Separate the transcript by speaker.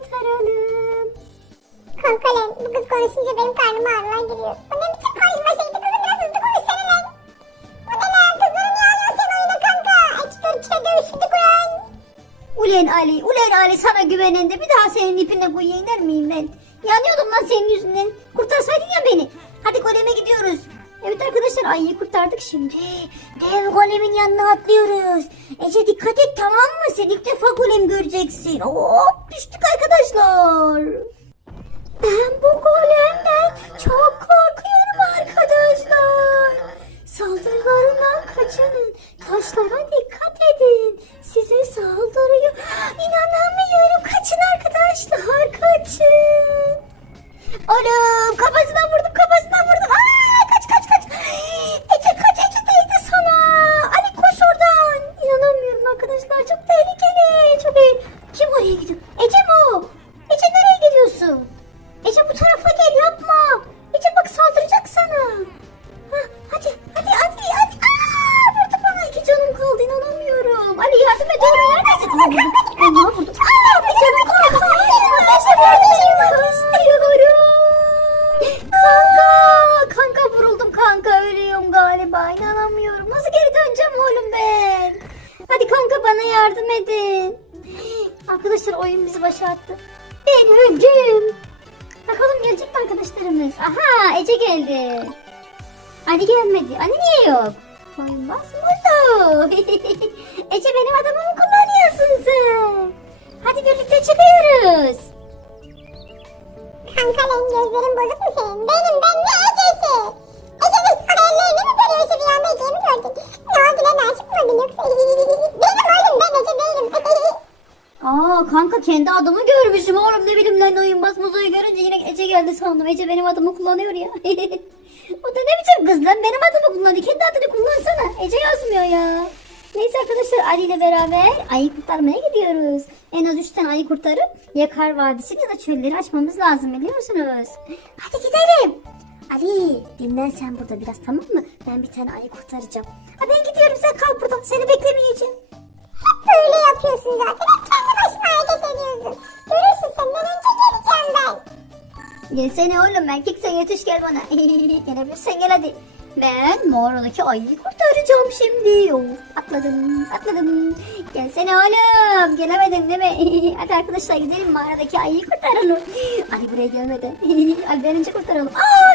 Speaker 1: kurtaralım.
Speaker 2: Kanka lan bu kız konuşunca benim karnıma ağrılar giriyor. Bu ne biçim konuşma şeydi kızım biraz hızlı konuşsana lan. Bu ne lan kızları niye alıyorsun sen oyuna kanka? Ay çıkar içine dövüştük lan.
Speaker 1: Ulen Ali, ulen Ali sana güvenende bir daha senin ipine kuyu iner miyim ben? Yanıyordum lan senin yüzünden. Kurtarsaydın ya beni. Hadi goleme gidiyoruz. Evet arkadaşlar ayıyı kurtardık şimdi. Dev golemin yanına atlıyoruz. Ece dikkat et tamam mı? Sen ilk defa golem göreceksin. Hop düştük arkadaşlar. Ben bu golemden çok korkuyorum arkadaşlar. Saldırılarından kaçının. Taşlara dikkat edin. Size saldırıyor. İnanamıyorum. Kaçın arkadaşlar. Kaçın. Anam kafasına vurdum kafasına vurdum. Aa, kaç kaç kaç. Ece kaç Ece değdi sana. Ali koş oradan. İnanamıyorum arkadaşlar. Çok tehlikeli. Çok iyi. Kim oraya gidiyor? Ece mi o? Ece nereye gidiyorsun? Ece bu tarafa gel yapma. Ece bak saldıracak sana. Hah, hadi hadi hadi hadi. Aa, vurdu bana iki canım kaldı inanamıyorum. Ali yardım et neredesin? Aa, bir canım kaldı. İstiyorum. Kanka, kanka vuruldum kanka ölüyorum galiba inanamıyorum. Nasıl geri döneceğim oğlum ben? Hadi kanka bana yardım edin. Arkadaşlar oyun bizi başarttı. Ben öldüm. Bakalım gelecek mi arkadaşlarımız? Aha Ece geldi. Ali gelmedi. Ali niye yok? Koymaz muzu. Ece benim adamımı kullanıyorsun sen. Hadi birlikte çıkıyoruz.
Speaker 2: Kanka lan gözlerin bozuk mu senin? Benim ben ne Ece'si? Ece'nin hayallerini mi görüyorsun bir anda Ece'yi mi gördün? Ne oldu lan aşık mı oldun yoksa? Benim oğlum ben Ece değilim.
Speaker 1: Kanka kendi adımı görmüşüm oğlum ne bileyim lan oyun basmuzoyu görünce yine Ece geldi sandım. Ece benim adımı kullanıyor ya. o da ne biçim kız lan benim adımı kullanıyor. Kendi adını kullansana. Ece yazmıyor ya. Neyse arkadaşlar Ali ile beraber ayı kurtarmaya gidiyoruz. En az 3 tane ayı kurtarıp Yakar Vadisi'ni ya da çölleri açmamız lazım biliyorsunuz. Hadi gidelim. Ali dinlen sen burada biraz tamam mı? Ben bir tane ayı kurtaracağım. Ha ben gidiyorum sen kal burada. Seni beklemeyeceğim.
Speaker 2: Hep böyle yapıyorsun zaten. Hep
Speaker 1: Gelsene oğlum erkeksen yetiş gel bana. Gelebilirsen gel hadi. Ben mağaradaki ayıyı kurtaracağım şimdi. Of, atladım atladım. Gelsene oğlum gelemedin değil mi? hadi arkadaşlar gidelim mağaradaki ayıyı kurtaralım. Ali buraya gelmeden. Ali ben önce kurtaralım. Aa